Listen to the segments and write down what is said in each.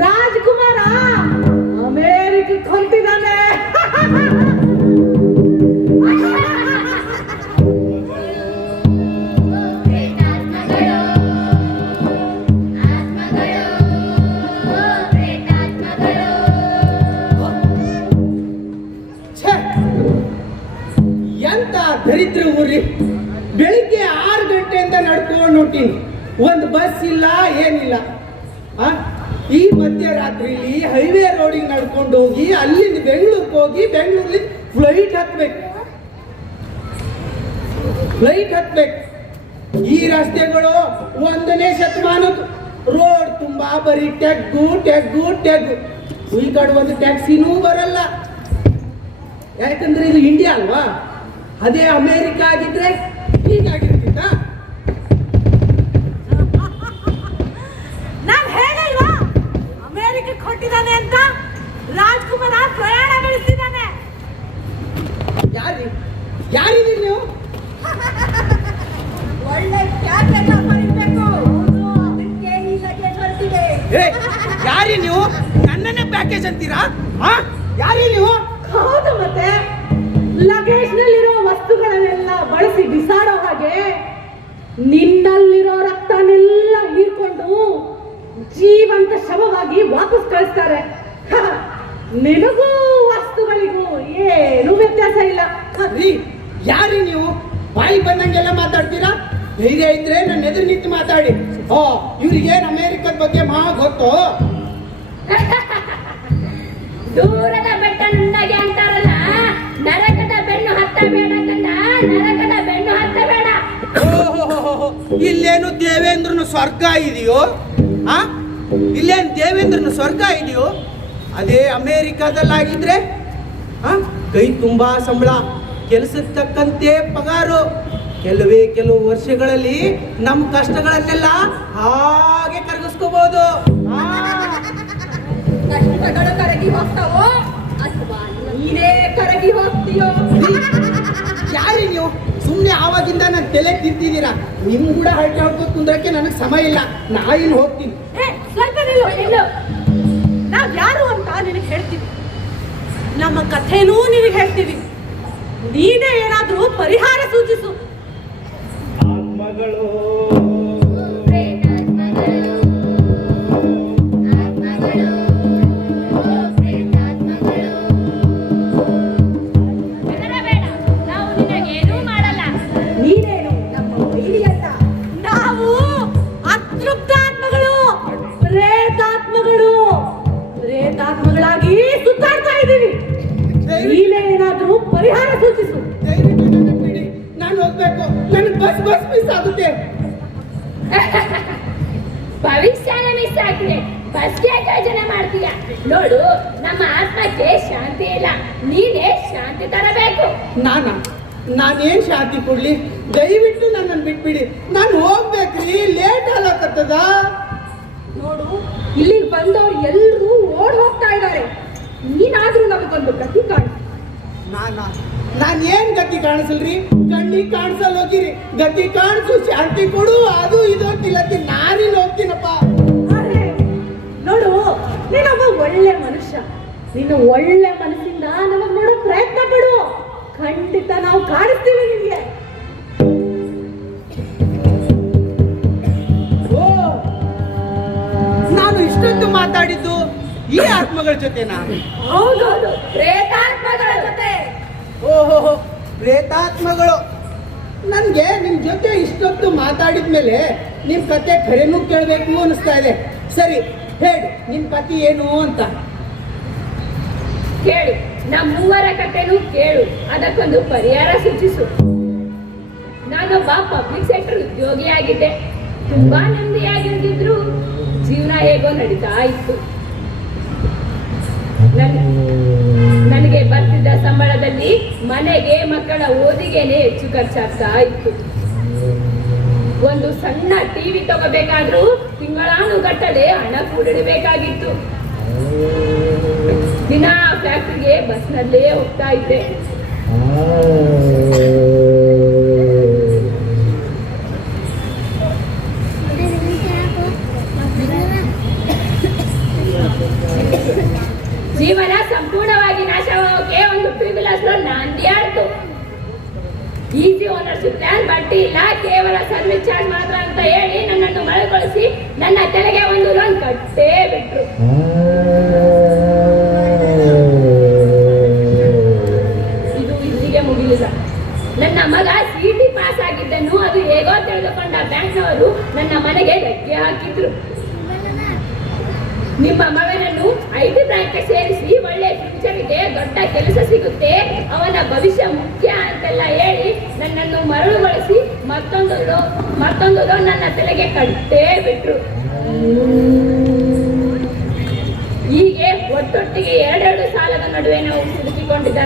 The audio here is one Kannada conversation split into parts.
ರಾಜ್ಕುಮಾರ ಅಮೇರಿಕಕ್ಕೆ ಹೊಂಟಿದ್ದಾನೆ. ಎಂತ ದರಿದ್ರ ಊರಿ, ಬೆಳಿಗ್ಗೆ 6 ಗಂಟೆಯಿಂದ ನಡ್ಕೊಂಡು ಹೊಂಟೀನಿ. ಒಂದು ಬಸ್ ಇಲ್ಲ, ಏನಿಲ್ಲ. ಈ ಮಧ್ಯರಾತ್ರಿಲಿ ಹೈವೇ ರೋಡಿಗೆ ನಡ್ಕೊಂಡು ಹೋಗಿ ಅಲ್ಲಿಂದ ಬೆಂಗಳೂರಿಗೆ ಹೋಗಿ ಬೆಂಗಳೂರಲ್ಲಿ ಫ್ಲೈಟ್ ಹತ್ಬೇಕು. ಈ ರಸ್ತೆಗಳು 1ನೇ ಶತಮಾನದ್ದು. ರೋಡ್ ತುಂಬಾ ಬರೀ ಟೆಗ್ಗು. ಈ ಕಡೆ ಒಂದು ಟ್ಯಾಕ್ಸಿನೂ ಬರಲ್ಲ. ಯಾಕಂದ್ರೆ ಇದು ಇಂಡಿಯಾ ಅಲ್ವಾ? ಅದೇ ಅಮೇರಿಕ ಆಗಿದ್ರೆ ಹೀಗಾಗಿರ್ತಿತ್ತ? ನಾನು ಹೇಳಿಲ್ವಾ ಅಮೇರಿಕಕ್ಕೆ ಹೊರಟಿದ್ದಾನೆ ಅಂತ? ರಾಜ್ಕುಮಾರ ಪ್ರಯಾಣ ಬೆಳೆಸಿದ್ದಾನೆ. ಯಾರಿದ್ದೀರಿ ನೀವು? ಒಳ್ಳೆ ಕ್ಯಾಬ್ ಬರೀಬೇಕು, ಅದಕ್ಕೆ ಈ ಲಗೇಜ್ ಹೊರಟಿದೆ. ಯಾರಿ ನೀವು? ನನ್ನನ್ನೇ ಪ್ಯಾಕೇಜ್ ಅಂತೀರಾ? ಯಾರಿ ನೀವು? ಹೌದು, ಮತ್ತೆ ಲಗೇಜ್ ನಲ್ಲಿರೋ ವಸ್ತುಗಳನ್ನೆಲ್ಲ ಬಳಸಿ ಬಿಸಾಡೋ ಹಾಗೆ ನಿನ್ನಲ್ಲಿರೋ ರಕ್ತನೆಲ್ಲ ಹೀರ್ಕೊಂಡು ಜೀವಂತ ಶವವಾಗಿ ವಾಪಸ್ ಕಳಿಸ್ತಾರೆ. ನಿನಗೂ ವಸ್ತುಗಳಿಗೂ ಏನು ವ್ಯತ್ಯಾಸ ಇಲ್ಲ. ಯಾರಿ ನೀವು? ಬಾಯಿ ಬಂದಂಗೆಲ್ಲ ಮಾತಾಡ್ತೀರಾ? ಧೈರ್ಯ ಇದ್ರೆ ನನ್ನ ಎದುರು ನಿಂತು ಮಾತಾಡಿ. ಇವ್ರಿಗೇನು ಅಮೇರಿಕದ ಬಗ್ಗೆ ಗೊತ್ತು? ದೂರದ ಬೆಟ್ಟ ನುಣ್ಣಗೆ ಅಂತಾರಲ್ಲ, ನರಕದ ಬೆನ್ನು ಹತ್ತಬೇಡ ಕಂಡ, ನರಕದ ಬೆನ್ನು ಹತ್ತಬೇಡ. ಇಲ್ಲೇನು ದೇವೇಂದ್ರನ ಸ್ವರ್ಗ ಇದೆಯೋ? ಇಲ್ಲೇನು ದೇವೇಂದ್ರನ ಸ್ವರ್ಗ ಇದೆಯೋ? ಅದೇ ಅಮೇರಿಕಾದಲ್ಲಾಗಿದ್ರೆ ಕೈ ತುಂಬಾ ಸಂಬಳ, ಕೆಲಸಕ್ಕೆ ತಕ್ಕಂತೆ ಪಗಾರು. ಕೆಲವು ವರ್ಷಗಳಲ್ಲಿ ನಮ್ಮ ಕಷ್ಟಗಳನ್ನೆಲ್ಲ ಹಾಗೆ ಕರಗಿಸ್ಕೋಬಹುದು. ಕಷ್ಟಗಳು ಕರಗಿ ಹೋಗ್ತಾವೋ ಅಥವಾ ನೀನೇ ಕರಗಿ ಹೋಗ್ತೀಯೋ? ಯಾರಿ ನೀವು? ಸುಮ್ಮನೆ ಆವಾಗಿಂದ ನನ್ನ ತಲೆ ತಿಂತಿದ್ದೀರಾ. ನಿಮ್ ಕೂಡ ಹರಟೆ ಹೊಡ್ಕೊಂಡು ಕುಂದ್ರಕ್ಕೆ ನನಗೆ ಸಮಯ ಇಲ್ಲ. ನಾಯಿನ್ ಹೋಗ್ತೀನಿ. ಸ್ವಲ್ಪ ನಿಲ್ಲು. ನಾವ್ ಯಾರು ಅಂತ ನಿನಗೆ ಹೇಳ್ತೀವಿ, ನಮ್ಮ ಕಥೆನೂ ನಿನಗೆ ಹೇಳ್ತೀವಿ. ನೀನೇ ಏನಾದ್ರೂ ಪರಿಹಾರ ಸೂಚಿಸು. ಮಗಳು ಪ್ರೇತಾತ್ಮಗಳಾಗಿ ಸುತ್ತಾಡ್ತಾ ಇದ್ದೀವಿ. ನೀನೇ ಏನಾದ್ರೂ ಪರಿಹಾರ ಸೂಚಿಸು. ನಾನು ಹೋಗ್ಬೇಕು. ನನಗೆ ಬಸ್ ಮಿಸ್ ಆಗುತ್ತೆ. ಭವಿಷ್ಯನ ಮಿಸ್ ಆಗಿದೆ. ಬಸ್ಗೆ ಯೋಜನೆ ಮಾಡ್ತೀಯ ನೋಡು. ನಮ್ಮ ಆತ್ಮಕ್ಕೆ ಶಾಂತಿ ಇಲ್ಲ, ನೀನೇ ಶಾಂತಿ ತರಬೇಕು. ನಾನೇನ್ ಶಾಂತಿ ಕೊಡ್ಲಿ? ದಯವಿಟ್ಟು ನನ್ನನ್ನು ಬಿಟ್ಬಿಡಿ. ನಾನು ಹೋಗ್ಬೇಕ್ರಿ, ಲೇಟ್ ಆಗತ್ತದ. ನೋಡು, ಇಲ್ಲಿಗೆ ಬಂದವ್ರು ಎಲ್ಲರೂ ಓಡ್ ಹೋಗ್ತಾ ಇದ್ದಾರೆ. ನೀನಾದ್ರೂ ನಮಗೊಂದು ಗತಿ ಕಾಣು. ನಾನ್ ಏನ್ ಗತಿ ಕಾಣಿಸಲ್ರಿ? ಕಣ್ಣಿಗೆ ಕಾಣಿಸಲ್ ಹೋಗಿರಿ, ಗತಿ ಕಾಣಿಸು, ಶಾಂತಿ ಕೊಡು, ಅದು ಇದು ಅಂತಿಲ್ಲತ್ತಿ ನಾನಿಲ್ಲಿ ಹೋಗ್ತೀನಪ್ಪ. ಅರೆ, ನೋಡು, ನೀನೊಬ್ಬ ಒಳ್ಳೆ ಮನುಷ್ಯ. ನೀನು ಒಳ್ಳೆ ಮನಸ್ಸಿಂದ ನಮಗ್ ನೋಡೋ ಪ್ರಯತ್ನ ಪಡು. ಖಂಡಿತ ನಾವು ಕಾಣಿಸ್ತೀವಿ ನಿಮ್ಗೆ. ಓ, ನಾನು ಇಷ್ಟೊಂದು ಮಾತಾಡಿದ್ದು ಈ ಆತ್ಮಗಳ ಜೊತೆನಾ? ಹೌದೌದು, ಪ್ರೇತಾತ್ಮಗಳ ಜೊತೆ. ಓಹೋ, ಪ್ರೇತಾತ್ಮಗಳು. ನನ್ಗೆ ನಿಮ್ ಜೊತೆ ಇಷ್ಟೊತ್ತು ಮಾತಾಡಿದ್ಮೇಲೆ ನಿಮ್ ಕತೆ ಖರೇನೂ ಕೇಳ್ಬೇಕು ಅನಿಸ್ತಾ ಇದೆ. ಸರಿ, ಹೇಳಿ ನಿಮ್ ಕತೆ ಏನು ಅಂತ. ಕೇಳು, ನಮ್ಮೂವರ ಕಥೆನೂ ಕೇಳು, ಅದಕ್ಕೊಂದು ಪರಿಹಾರ ಸೂಚಿಸು. ನಾನೊಬ್ಬ ಪಬ್ಲಿಕ್ ಸೆಕ್ಟರ್ ಉದ್ಯೋಗಿಯಾಗಿದ್ದೆ. ತುಂಬಾ ನೆಮ್ಮದಿಯಾಗಿದ್ದಿದ್ರು ಜೀವನ ಹೇಗೋ ನಡೀತಾ ಇತ್ತು. ನನಗೆ ಬರ್ತಿದ್ದ ಸಂಬಳದಲ್ಲಿ ಮನೆಗೆ ಮಕ್ಕಳ ಓದಿಗೆನೆ ಹೆಚ್ಚು ಖರ್ಚಾಗ್ತಾ ಇತ್ತು. ಒಂದು ಸಣ್ಣ ಟಿವಿ ತಗೋಬೇಕಾದ್ರೂ ತಿಂಗಳಾನುಗಟ್ಟಲೆ ಹಣ ಕೂಡಿಡಬೇಕಾಗಿತ್ತು. ದಿನ ಫ್ಯಾಕ್ಟ್ರಿಗೆ ಬಸ್ನಲ್ಲೇ ಹೋಗ್ತಾ ಇದ್ದೆ. ಜೀವನ ಸಂಪೂರ್ಣವಾಗಿ ನಾಶವಾಗೋಕೆ ಒಂದು ಪ್ರಿವಿಲೇಜ್ ನಾಂದಿ ಆಡ್ತು. ಈಸಿ ಓನರ್ಶಿಪ್ ಪ್ಲಾನ್ ಬಡ್ಡಿ ಇಲ್ಲ, ಕೇವಲ ಸರ್ವಿಸ್ ಚಾರ್ಜ್ ಮಾತ್ರ ಅಂತ ಹೇಳಿ ನನ್ನನ್ನು ಮಳೆಗೊಳಿಸಿ ನನ್ನ ತಲೆಗೆ ಒಂದು ಲೋನ್ ಕಟ್ಟೇ ಬಿಟ್ರು. ಇದು ಇಲ್ಲಿಗೆ ಮುಗಿಲಿಲ್ಲ. ನನ್ನ ಮಗ ಸಿಟಿ ಪಾಸ್ ಆಗಿದ್ದನ್ನು ಅದು ಹೇಗೋ ತಿಳಿದುಕೊಂಡ ಬ್ಯಾಂಕ್ನವರು ನನ್ನ ಮನೆಗೆ ಧಕ್ಕೆ ಹಾಕಿದ್ರು. ನಿಮ್ಮ ಮಗನನ್ನು ಐಟಿ ಬ್ಯಾಂಕ್ಗೆ ಸೇರಿಸಿ ಒಳ್ಳೆ ಫ್ಯೂಚರ್ ಇದೆ, ದೊಡ್ಡ ಕೆಲಸ ಸಿಗುತ್ತೆ, ಅವನ ಭವಿಷ್ಯ ಮುಖ್ಯ ಅಂತೆಲ್ಲ ಹೇಳಿ ನನ್ನನ್ನು ಮರಳುಗೊಳಿಸಿ ಮತ್ತೊಂದು ಲೋನ್ ನನ್ನ ತಲೆಗೆ ಕಟ್ಟೇ ಬಿಟ್ರು. ಹೀಗೆ ಒಟ್ಟೊಟ್ಟಿಗೆ ಎರಡೆರಡು ಸಾಲದ ನಡುವೆ ನಾವು ಸಿಲುಕಿಕೊಂಡಿದ್ದ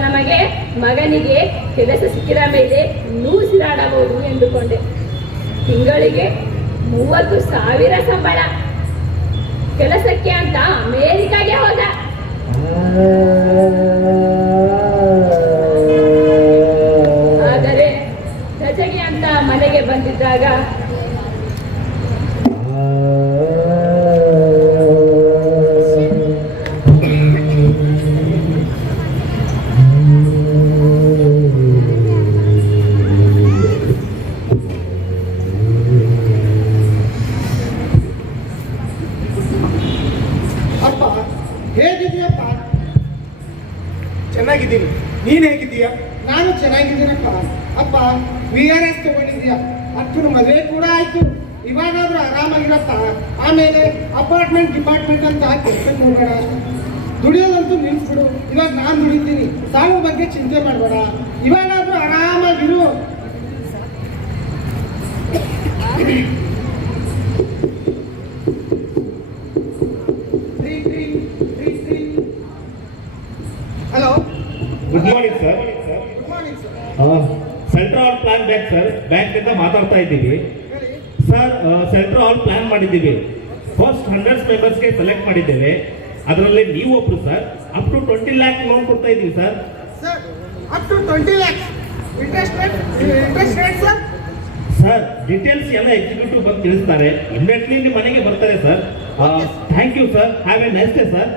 ಮಗನಿಗೆ ಕೆಲಸ ಸಿಕ್ಕಿದ ಮೇಲೆ ನೂಸಿರಾಡಬಹುದು ಎಂದುಕೊಂಡೆ. ತಿಂಗಳಿಗೆ 30,000 ಸಂಬಳ. ಕೆಲಸಕ್ಕೆ ಅಂತ ಅಮೇರಿಕಾಗೆ ಹೋದ. ಆದರೆ ರಜೆಗೆ ಅಂತ ಮನೆಗೆ ಬಂದಿದ್ದಾಗ ಹೇಗಿದೀಯಪ್ಪ? ಚೆನ್ನಾಗಿದ್ದೀನಿ. ನೀನ್ ಹೇಗಿದ್ದೀಯಾ? ನಾನು ಚೆನ್ನಾಗಿದ್ದೀನಪ್ಪ. ಅಪ್ಪ VRS ತಗೊಂಡಿದ್ಯಾ? ಅಕ್ಕನ ಮದುವೆ ಕೂಡ ಆಯ್ತು. ಇವಾಗಾದ್ರೂ ಆರಾಮಾಗಿರಪ್ಪ. ಆಮೇಲೆ ಅಪಾರ್ಟ್ಮೆಂಟ್ ಡಿಪಾರ್ಟ್ಮೆಂಟ್ ಅಂತ ಕೆಲ್ಸಕ್ಕೆ ಹೋಗ್ಬೇಡ. ದುಡಿಯೋದಂತೂ ನಿಲ್ಸ್ಬಿಡು. ಇವಾಗ ನಾನು ದುಡಿತೀನಿ. ಸಾವು ಬಗ್ಗೆ ಚಿಂತೆ ಮಾಡಬೇಡ. ಇವಾಗಾದ್ರೂ ಆರಾಮಾಗಿರು. Hello, good morning sir. Good morning sir. Central plan bank sir, bank ಇಂದ ಮಾತಾಡ್ತಾ ಇದ್ದೀವಿ ಹೇಳಿ. ಸರ್. ಸೆಂಟ್ರಲ್ ಪ್ಲಾನ್ ಮಾಡಿದ್ದೀವಿ. ಫಸ್ಟ್ 100 ಮೆಂಬರ್ಸ್ಗೆ ಸೆಲೆಕ್ಟ್ ಮಾಡಿದ್ದೇವೆ. ಅದರಲ್ಲಿ ನೀವು ಒಬ್ರು sir. Up to 20 lakh loan ಕೊಡ್ತಾ ಇದ್ದೀವಿ sir. Sir, up to 20 lakhs interest rate sir. Sir, details ಎಲ್ಲ ಎಕ್ಸಿಕ್ಯೂಟಿವ್ ಬಂದು ತಿಳಿಸ್ತಾರೆ. ಇಮಿಡಿಯೇಟ್ಲಿ ನಿಮ್ಮ ಮನೆಗೆ ಬರ್ತಾರೆ sir. Thank you sir. Have a nice day sir.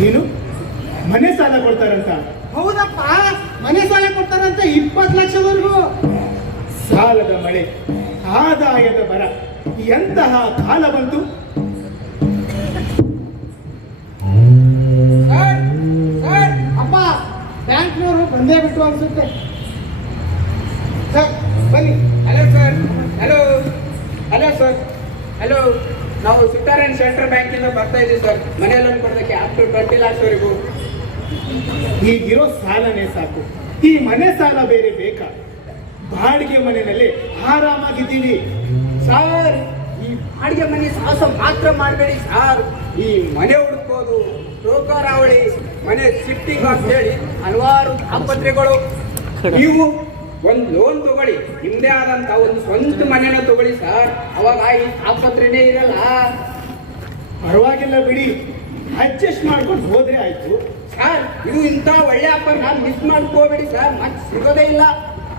ನೀನು ಮನೆ ಸಾಲ ಕೊಡ್ತಾರಂತ? ಹೌದಪ್ಪ, ಮನೆ ಸಾಲ ಕೊಡ್ತಾರಂತ 20 ಲಕ್ಷದವರೆಗೂ. ಸಾಲದ ಮಳೆ, ಆದಾಯದ ಬರ, ಎಂತಹ ಕಾಲ ಬಂತು. ಅಪ್ಪ, ಬ್ಯಾಂಕ್ನವರು ಬಂದೇ ಬಿಟ್ಟು ಅನ್ಸುತ್ತೆ. ಸರ್ ಬನ್ನಿ. Hello sir. Hello hello sir. Hello, ನಾವು ಸಿತಾರನ್ ಸೆಂಟ್ರಲ್ ಬ್ಯಾಂಕಿಂದ ಬರ್ತಾ ಇದ್ದೀವಿ ಸರ್. ಮನೆ ಲೋನ್ ಕೊಡೋದಕ್ಕೆ ಅಪ್ ಟು 20 lakhs ವರೆಗೂ. ಈಗಿರೋ ಸಾಲನೇ ಸಾಕು, ಈ ಮನೆ ಸಾಲ ಬೇರೆ ಬೇಕಾ? ಬಾಡಿಗೆ ಮನೆಯಲ್ಲಿ ಆರಾಮಾಗಿದ್ದೀವಿ. ಸರ್, ಈ ಬಾಡಿಗೆ ಮನೆ ಸಾಹಸ ಮಾತ್ರ ಮಾಡಬೇಡಿ ಸರ್. ಈ ಮನೆ ಹುಡುಕೋದು, ಟೋಕರಾವಳಿ, ಮನೆ ಶಿಫ್ಟಿಂಗ್ ಅಂತ ಹೇಳಿ ಹಲವಾರು ಆಸ್ಪತ್ರೆಗಳು. ನೀವು ಒಂದು ಲೋನ್ ತಗೊಳ್ಳಿ, ನಿಮ್ದೇ ಆದಂತ ಒಂದು ಸ್ವಂತ ಮನೆನ ತಗೊಳ್ಳಿ ಸರ್. ಅವಾಗ ಈ ಆಸ್ಪತ್ರೆನೇ ಇರಲ್ಲ. ಪರವಾಗಿಲ್ಲ ಬಿಡಿ, ಅಡ್ಜಸ್ಟ್ ಮಾಡ್ಕೊಂಡು ಹೋದ್ರೆ ಆಯ್ತು. ಸರ್ ಇದು ಇಂಥ ಒಳ್ಳೆ ಆಫರ್ ನಾನು ಮಿಸ್ ಮಾಡ್ಕೋಬೇಡಿ ಸರ್, ಮತ್ತೆ ಸಿಗೋದೇ ಇಲ್ಲ.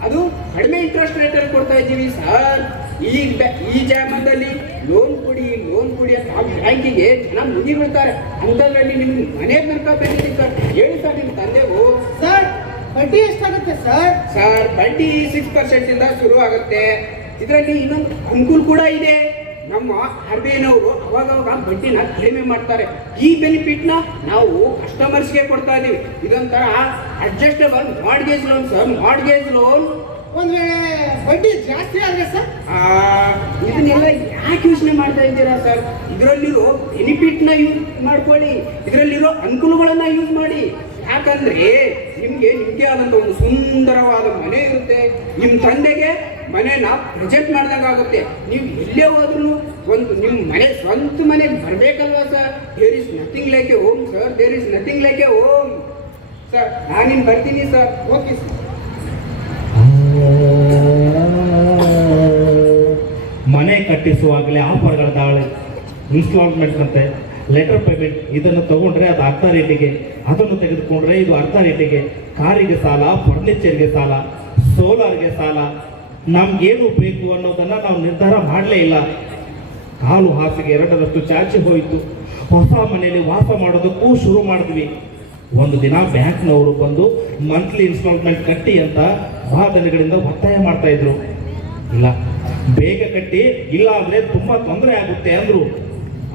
ಅದು ಕಡಿಮೆ ಇಂಟ್ರೆಸ್ಟ್ ರೇಟಲ್ಲಿ ಕೊಡ್ತಾ ಇದ್ದೀವಿ ಸರ್. ಈ ಜಾಮದಲ್ಲಿ ಲೋನ್ ಕೊಡಿ ಅಂತ ಆ ಬ್ಯಾಂಕಿಗೆ ಜನ ಮುಗಿಬಿಡ್ತಾರೆ. ಅಂಥದ್ರಲ್ಲಿ ನಿಮ್ಗೆ ಮನೆ ತನಕ ಬೇಕಿದೆ ಸರ್. ಹೇಳಿ ಸರ್ ನಿಮ್ಮ ತಂದೆವು. ಸರ್ ಬಡ್ಡಿ ಎಷ್ಟಾಗುತ್ತೆ ಸರ್? ಸರ್ ಬಡ್ಡಿ 6% ಇಂದ ಶುರು ಆಗುತ್ತೆ. ಇದರಲ್ಲಿ ಇನ್ನೊಂದು ಅನುಕೂಲ ಕೂಡ ಇದೆ. ನಮ್ಮ RBIನವರು ಅವಾಗ ಬಡ್ಡಿನ ಕಡಿಮೆ ಮಾಡ್ತಾರೆ. ಈ ಬೆನಿಫಿಟ್ನ ನಾವು ಕಸ್ಟಮರ್ಸ್ಗೆ ಕೊಡ್ತಾ ಇದೀವಿ. ಇದೊಂಥರ adjustable mortgage loan sir. Mortgage loan ಒಂದ್ ವೇಳೆ ಬಡ್ಡಿ ಜಾಸ್ತಿ ಆದ್ರೆ ಸರ್? ಇದನ್ನೆಲ್ಲ ಯಾಕೆ ಯೋಚನೆ ಮಾಡ್ತಾ ಇದ್ದೀರಾ ಸರ್? ಇದರಲ್ಲಿರೋ ಬೆನಿಫಿಟ್ನ ಯೂಸ್ ಮಾಡ್ಕೊಳ್ಳಿ, ಇದರಲ್ಲಿರೋ ಅನುಕೂಲಗಳನ್ನ ಯೂಸ್ ಮಾಡಿ. ಯಾಕಂದ್ರೆ ನಿಮ್ಗೆ ಆದಂತ ಒಂದು ಸುಂದರವಾದ ಮನೆ ಇರುತ್ತೆ. ನಿಮ್ ತಂದೆಗೆ ಮನೆನ ಪ್ರೊಜೆಕ್ಟ್ ಮಾಡ್ದಂಗೆ ಆಗುತ್ತೆ. ನೀವು ಎಲ್ಲೇ ಹೋದ್ರು ಒಂದು ನಿಮ್ಮ ಮನೆ ಸ್ವಂತ ಮನೆಗೆ ಬರ್ಬೇಕಲ್ವಾ sir? There is nothing like a home sir. There is nothing like a home sir. ನಾನಿನ್ ಬರ್ತೀನಿ ಸರ್. Okay sir. ಮನೆ ಕಟ್ಟಿಸುವಾಗಲೇ ಆಫರ್ಗಳ ದಾಳಿ, ಇನ್ಸ್ಟಾಲ್ಮೆಂಟ್ ಅಂತೆ, ಲೆಟರ್ ಪೇಮೆಂಟ್, ಇದನ್ನು ತಗೊಂಡ್ರೆ ಅದು ಅರ್ಧ ರೇಟಿಗೆ, ಅದನ್ನು ತೆಗೆದುಕೊಂಡ್ರೆ ಇದು ಅರ್ಧ ರೇಟಿಗೆ, ಕಾರಿಗೆ ಸಾಲ, ಫರ್ನಿಚರ್ಗೆ ಸಾಲ, ಸೋಲಾರ್ಗೆ ಸಾಲ. ನಮ್ಗೇನು ಬೇಕು ಅನ್ನೋದನ್ನ ನಾವು ನಿರ್ಧಾರ ಮಾಡಲೇ ಇಲ್ಲ. ಕಾಲು ಹಾಸಿಗೆ 2ರಷ್ಟು ಚಾಚಿ ಹೋಯಿತು. ಹೊಸ ಮನೆಯಲ್ಲಿ ವಾಸ ಮಾಡೋದಕ್ಕೂ ಶುರು ಮಾಡಿದ್ವಿ. ಒಂದು ದಿನ ಬ್ಯಾಂಕ್ನವರು ಬಂದು ಮಂತ್ಲಿ ಇನ್ಸ್ಟಾಲ್ಮೆಂಟ್ ಕಟ್ಟಿ ಅಂತ ವಾದನೆಗಳಿಂದ ಒತ್ತಾಯ ಮಾಡ್ತಾ ಇದ್ರು. ಇಲ್ಲ, ಬೇಗ ಕಟ್ಟಿ, ಇಲ್ಲ ಅಂದ್ರೆ ತುಂಬಾ ತೊಂದರೆ ಆಗುತ್ತೆ ಅಂದ್ರು.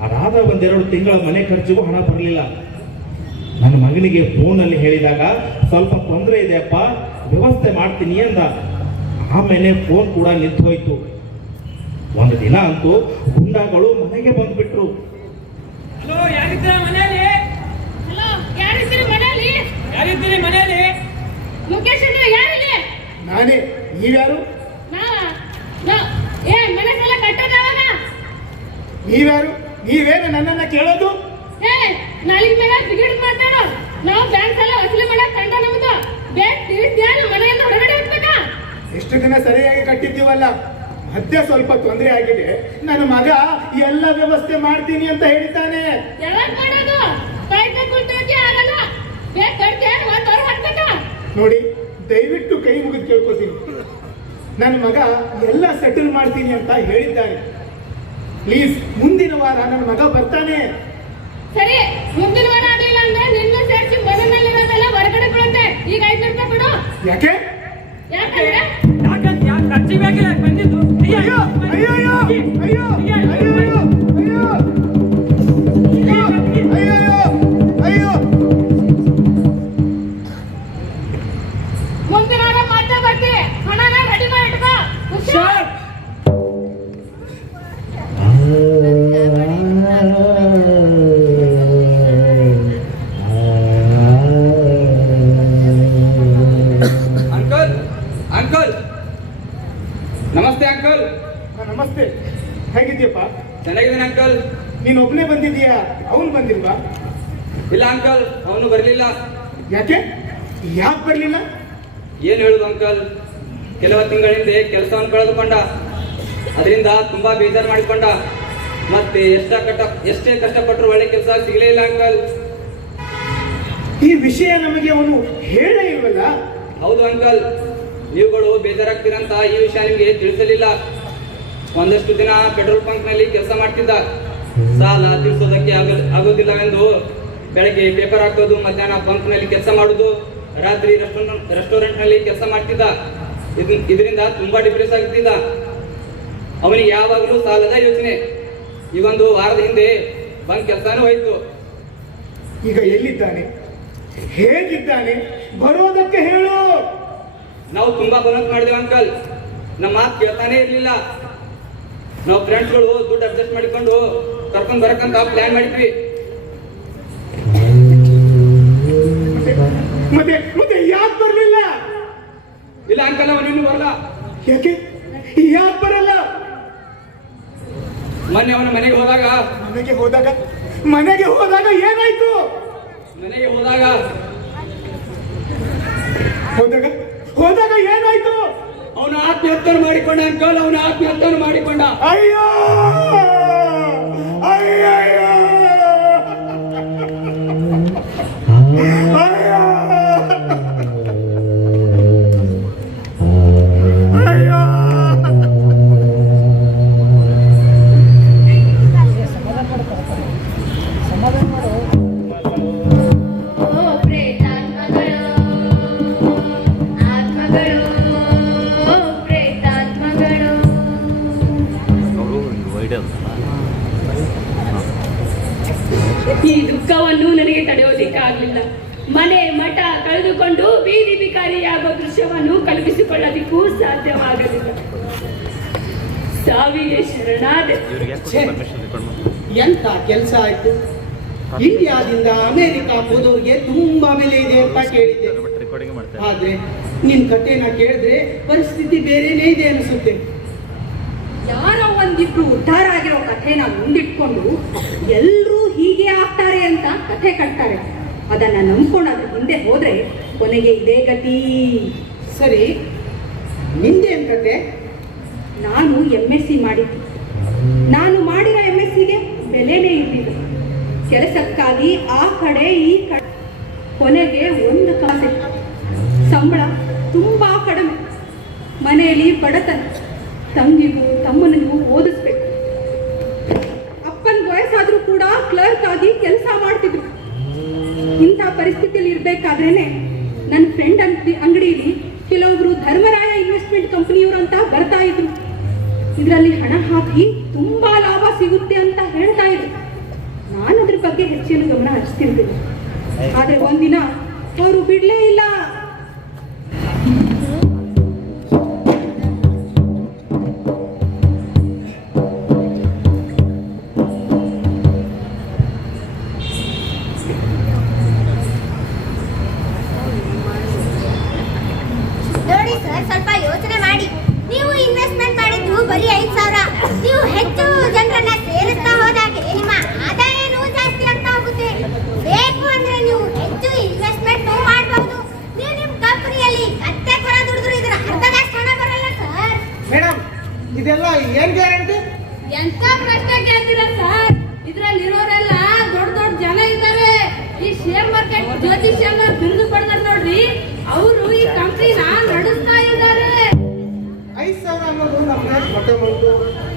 ಅದಾದ 1-2 ತಿಂಗಳ ಮನೆ ಖರ್ಚಿಗೂ ಹಣ ಬರಲಿಲ್ಲ. ನನ್ನ ಮಗನಿಗೆ ಫೋನಲ್ಲಿ ಹೇಳಿದಾಗ ಸ್ವಲ್ಪ ತೊಂದರೆ ಇದೆಯಪ್ಪ, ವ್ಯವಸ್ಥೆ ಮಾಡ್ತೀನಿ ಅಂದ. ಆಮೇಲೆ ಫೋನ್ ಕೂಡ ನಿಂತು ಹೋಯ್ತು. ಒಂದು ದಿನ ಅಂತೂ ಗುಂಡಾಗಳು ಮನೆಗೆ ಬಂದ್ಬಿಟ್ರು. ಹಲೋ, ಯಾರಿದ್ದೀರಾ ಮನೆಯಲ್ಲಿ? ಹಲೋ, ಯಾರಿದ್ದೀರಿ ಮನೆಯಲ್ಲಿ? ಯಾರಿದ್ದೀರಿ ಮನೆಯಲ್ಲಿ? ಲೊಕೇಶನ್ ಯಾರಿದೆ? ನಾನೇ. ನೀವ್ಯಾರು? ಮನೆ ಸಲ ಕಟ್ಟೋದವನ? ನೀವ್ಯಾರು? ನೀವೇನು ನನ್ನನ್ನ ಕೇಳೋದು? ನಾಲಿಗೆ ಮೇಲೆ ಬಿಗಿಡ್ ಮಾತಾಡೋ. ನಾವು ಬ್ಯಾಂಕ್ ಸಾಲ ವಸೂಲಿ ಮಾಡಕ್ ತಂಡ ನಮ್ದು. ಬೇರೆ ಮನೆಯಿಂದ ಹೊರಗಡೆ ಹೋಗ್ಬೇಕಾ? ಎಷ್ಟು ದಿನ ಸರಿಯಾಗಿ ಕಟ್ಟಿದ್ದೀವಲ್ಲ, ಮಧ್ಯೆ ಸ್ವಲ್ಪ ತೊಂದರೆ ಆಗಿದೆ. ನನ್ನ ಮಗ ಎಲ್ಲ ವ್ಯವಸ್ಥೆ ಮಾಡ್ತೀನಿ ಅಂತ ಹೇಳಿದ್ದಾನೆ. ಯಾವಾಗ ಮಾಡೋದು? ಕೈತ ಕುಂತೋಗಿ ಆಗಲ್ಲ. ಬೇಗ ಕಟ್ತೇನೆ, ಮತ್ತೆ ಹೊರ ಹಾಕ್ಬೇಕಾ? ನೋಡಿ, ದಯವಿಟ್ಟು ಕೈ ಮುಗಿದು ಕೇಳ್ಕೊತೀನಿ. ನನ್ನ ಮಗ ಎಲ್ಲ ಸೆಟಲ್ ಮಾಡ್ತೀನಿ ಅಂತ ಹೇಳಿದ್ದಾನೆ. ಪ್ಲೀಸ್, ಮುಂದಿನ ವಾರ ನನ್ನ ಮಗ ಬರ್ತಾನೆ. ಸರಿ, ಮುಂದಿನ ವಾರ ಆಗಿಲ್ಲ ಅಂದ್ರೆ ನಿನ್ನ ಸೇರಿಸಿ ಮನೆಯಲ್ಲಿರೋದೆಲ್ಲ ಹೊರಗಡೆ ಕೊಡುತ್ತೆ. ಈಗ 500 ರೂಪಾಯಿ ಕೊಡು. ಯಾಕೆ? ಯಾಕಂದ್ರೆ ಯಾಕೆ ಖರ್ಚಿ ಬೇಕಿಲ್ಲ ಬಂದಿದ್ದು? ಅಯ್ಯೋ ಅಯ್ಯೋ ಅಯ್ಯೋ ಅಯ್ಯೋ ಅಯ್ಯೋ ಅಯ್ಯೋ ಅಯ್ಯೋ ಅಯ್ಯೋ. ಮುಂದಿನ ವಾರ ಮತ್ತೆ ಬರ್ತೀವಿ. ಹಣನ ರೆಡಿ ಮಾಡಿ ಇಟ್ಕೋ. ಸರ್, ಅಂಕಲ್ ನಮಸ್ತೆ. ಅಂಕಲ್ ನಮಸ್ತೆ. ಹೇಗಿದ್ಯಪ್ಪ? ಚೆನ್ನಾಗಿದ್ದೀನಿ ಅಂಕಲ್. ನೀನ್ ಒಬ್ನೇ ಬಂದಿದ್ಯಾ? ಅವನು ಬಂದಿಲ್ವಾ? ಇಲ್ಲ ಅಂಕಲ್, ಅವನು ಬರಲಿಲ್ಲ. ಯಾಕೆ ಬರ್ಲಿಲ್ಲ? ಏನ್ ಹೇಳುದು ಅಂಕಲ್, ಕೆಲವು ತಿಂಗಳ ಹಿಂದೆ ಕೆಲಸವನ್ನು ಕಳೆದುಕೊಂಡ. ಅದರಿಂದ ತುಂಬಾ ಬೇಜಾರು ಮಾಡಿಕೊಂಡ. ಮತ್ತೆ ಎಷ್ಟೇ ಕಷ್ಟಪಟ್ಟರು ಒಳ್ಳೆ ಕೆಲಸ ಸಿಗಲೇ ಇಲ್ಲ ಅಂಕಲ್. ಈ ವಿಷಯ ನಮಗೆ ಅವನು ಹೇಳೇ ಇಲ್ವಲ್ಲ? ಹೌದು ಅಂಕಲ್, ನೀವುಗಳು ಬೇಜಾರಾಗ್ತೀರಂತ ಈ ವಿಷಯ ನಿಮ್ಗೆ ತಿಳಿಸಲಿಲ್ಲ. ಒಂದಷ್ಟು ದಿನ ಪೆಟ್ರೋಲ್ ಬಂಕ್ ನಲ್ಲಿ ಕೆಲಸ ಮಾಡ್ತಿದ್ದ. ಸಾಲ ತೀರ್ಸೋದಕ್ಕೆ ಆಗೋದಿಲ್ಲವೆಂದು ಬೆಳಗ್ಗೆ ಪೇಪರ್ ಹಾಕೋದು, ಮಧ್ಯಾಹ್ನ ಬಂಕ್ ನಲ್ಲಿ ಕೆಲಸ ಮಾಡುದು, ರಾತ್ರಿ ರೆಸ್ಟೋರೆಂಟ್ ನಲ್ಲಿ ಕೆಲಸ ಮಾಡ್ತಿದ್ದ. ಇದರಿಂದ ತುಂಬಾ ಡಿಪ್ರೆಸ್ ಆಗ್ತಿದ್ದ. ಅವನಿಗೆ ಯಾವಾಗಲೂ ಸಾಲದ ಯೋಚನೆ. ಈ ಒಂದು ವಾರದ ಹಿಂದೆ ಬಂಕ್ ಕೆಲಸನೂ ಹೋಯ್ತು. ಈಗ ಎಲ್ಲಿದ್ದಾನೆ? ಹೇಗಿದ್ದಾನೆ? ಬರೋದಕ್ಕೆ ಹೇಳು. ನಾವು ತುಂಬಾ ಬಲವಂತ ಮಾಡಿದೇವು ಅಂಕಲ್. ನಮ್ಮ ಮಾತು ಕೇಳ್ತಾನೆ ಇರ್ಲಿಲ್ಲ. ನಾವು ಫ್ರೆಂಡ್ಸ್ಗಳು ದುಡ್ಡು ಅಡ್ಜಸ್ಟ್ ಮಾಡಿಕೊಂಡು ಕರ್ಕೊಂಡ್ ಬರಕಂತ ಪ್ಲಾನ್ ಮಾಡಿದ್ವಿ. ಮತ್ತೆ ಯಾಕೆ ಬರ್ಲಿಲ್ಲ? ಇಲ್ಲ ಅಂಕಲ್, ಅವನಿನ್ನು ಬರಲ್ಲ. ಯಾಕೆ ಬರಲ್ಲ? ಮೊನ್ನೆ ಅವನ ಮನೆಗೆ ಹೋದಾಗ ಏನಾಯ್ತು? ಮನೆಗೆ ಹೋದಾಗ ಏನಾಯ್ತು? ಅವನು ಆತ್ಮಹತ್ಯೆ ಮಾಡಿಕೊಂಡ ಅಂಕಲ್. ಅವನು ಆತ್ಮಹತ್ಯೆ ಮಾಡಿಕೊಂಡ. ಅಯ್ಯೋ ಅಯ್ಯೋ ಈ ದುಃಖವನ್ನು ನನಗೆ ತಡೆಯೋದಿಕ್ಕಾಗಲಿಲ್ಲ. ಮನೆ ಮಠ ಕಳೆದುಕೊಂಡು ಬೀದಿ ಬಿಕಾರಿಯಾಗುವ ದೃಶ್ಯವನ್ನು ಕಲ್ಪಿಸಿಕೊಳ್ಳಲಿಕ್ಕೂ ಸಾಧ್ಯವಾಗಲಿಲ್ಲ. ಸಾವಿಗೆ ಶರಣಾದೆ. ಎಂತ ಕೆಲಸ ಆಯ್ತು? ಇಂಡಿಯಾದಿಂದ ಅಮೆರಿಕ ಹೋದವ್ರಿಗೆ ತುಂಬಾ ಬೆಲೆ ಇದೆ ಅಂತ ಕೇಳಿದ್ದೆ. ಆದ್ರೆ ನಿನ್ ಕಥೆನ ಕೇಳಿದ್ರೆ ಪರಿಸ್ಥಿತಿ ಬೇರೆನೇ ಇದೆ ಅನಿಸುತ್ತೆ. ಯಾರೋ ಒಂದಿಬ್ರು ಉದ್ಧಾರ ಆಗಿರೋ ಕಥೆನ ಮುಂದಿಟ್ಕೊಂಡು ಎಲ್ಲರೂ ಹೀಗೆ ಆಗ್ತಾರೆ ಅಂತ ಕಥೆ ಕಟ್ತಾರೆ. ಅದನ್ನ ನಂಬ್ಕೊಂಡು ಅದ್ರ ಹಿಂದೆ ಹೋದ್ರೆ ಕೊನೆಗೆ ಇದೇ ಗತಿ. ಸರಿ, ನಿಂದೇನ್ ಕತೆ? ನಾನು MSc ಮಾಡಿದ್ದೆ. ನಾನು ಮಾಡಿರೋ MScಗೆ ಬೆಲೆನೇ ಇರಲಿಲ್ಲ. ಕೆಲಸಕ್ಕಾಗಿ ಆ ಕಡೆ ಈ ಕಡೆ, ಕೊನೆಗೆ ಒಂದು ಕಾಸೆ, ಸಂಬಳ ತುಂಬಾ ಕಡಿಮೆ, ಮನೆಯಲ್ಲಿ ಬಡತನ, ತಂಗಿಗೂ ತಮ್ಮನಿಗೂ ಓದಿಸ್ಬೇಕು. ಅಪ್ಪನ ವಯಸ್ಸಾದ್ರೂ ಕೂಡ ಕ್ಲರ್ಕ್ ಆಗಿ ಕೆಲಸ ಮಾಡ್ತಿದ್ರು. ಇಂಥ ಪರಿಸ್ಥಿತಿಯಲ್ಲಿ ಇರ್ಬೇಕಾದ್ರೇನೆ ನನ್ನ ಫ್ರೆಂಡ್ ಅಂಗಡಿಯಲ್ಲಿ ಕೆಲವೊಬ್ರು ಧರ್ಮರಾಯ ಇನ್ವೆಸ್ಟ್ಮೆಂಟ್ ಕಂಪನಿಯವರು ಅಂತ ಬರ್ತಾ ಇದ್ರು. ಇದರಲ್ಲಿ ಹಣ ಹಾಕಿ ತುಂಬಾ ಲಾಭ ಸಿಗುತ್ತೆ ಅಂತ ಹೇಳ್ತಾ ಇದ್ರು. ನಾನು ಅದ್ರ ಬಗ್ಗೆ ಹೆಚ್ಚಿನ ಗಮನ ಹರಿಸ್ತಿರ್ತೀನಿ. ಆದ್ರೆ ಒಂದಿನ ಅವರು ಬಿಡ್ಲೇ ಇಲ್ಲ. ನೋಡಿ ಸರ್, ಸ್ವಲ್ಪ ಯೋಚನೆ ಮಾಡಿ. ನೀವು ಇನ್ವೆಸ್ಟ್ಮೆಂಟ್ ಮಾಡಿದ್ದು ಬರೀ 5,000. ನೀವು ಹೆಚ್ಚು ಜನರನ್ನ ಸೇರಿಸ್ತಾ ಹೋದಾಗೆ ನಿಮ್ಮ ಆದಾಯನೂ ಜಾಸ್ತಿ ಆಗ್ತಾ ಹೋಗುತ್ತೆ. ಬೇಕು ಅಂದ್ರೆ ನೀವು ಹೆಚ್ಚು ಇನ್ವೆಸ್ಟ್ಮೆಂಟ್ ಮಾಡಬಹುದು. ನೀವು ನಿಮ್ಮ ಕಂಪನಿಯಲ್ಲಿ ಕತ್ತೆ ಕೊರ ದುಡಿದ್ರು ಇದರ ಅರ್ಧದಷ್ಟು ಹಣ ಬರಲ್ಲ ಸರ್. ಮೇಡಮ್, ಇದೆಲ್ಲ ಏನ್ ಗ್ಯಾರಂಟಿ? ಎಂತ ಪ್ರಶ್ನೆ ಕೇಳ್ತೀರಾ ಸರ್? ಇದ್ರಲ್ಲಿರೋರೆಲ್ಲ ದೊಡ್ಡ ದೊಡ್ಡ ಜನ ಇದ್ದಾರೆ. ಈ ಶೇರ್ ಮಾರ್ಕೆಟ್ ಜ್ಯೋತಿಷ್ಯ ಬಿರುದು ಪಡೆದಾರೆ ನೋಡ್ರಿ, ಅವರು ಈ ಕಂಪನಿನ ನಡೆಸ್ತಾ ಇದ್ದಾರೆ. 5,000 ಅನ್ನೋದು ನಮ್ಗೆ ಹೊಟ್ಟೆ ಬಂತು.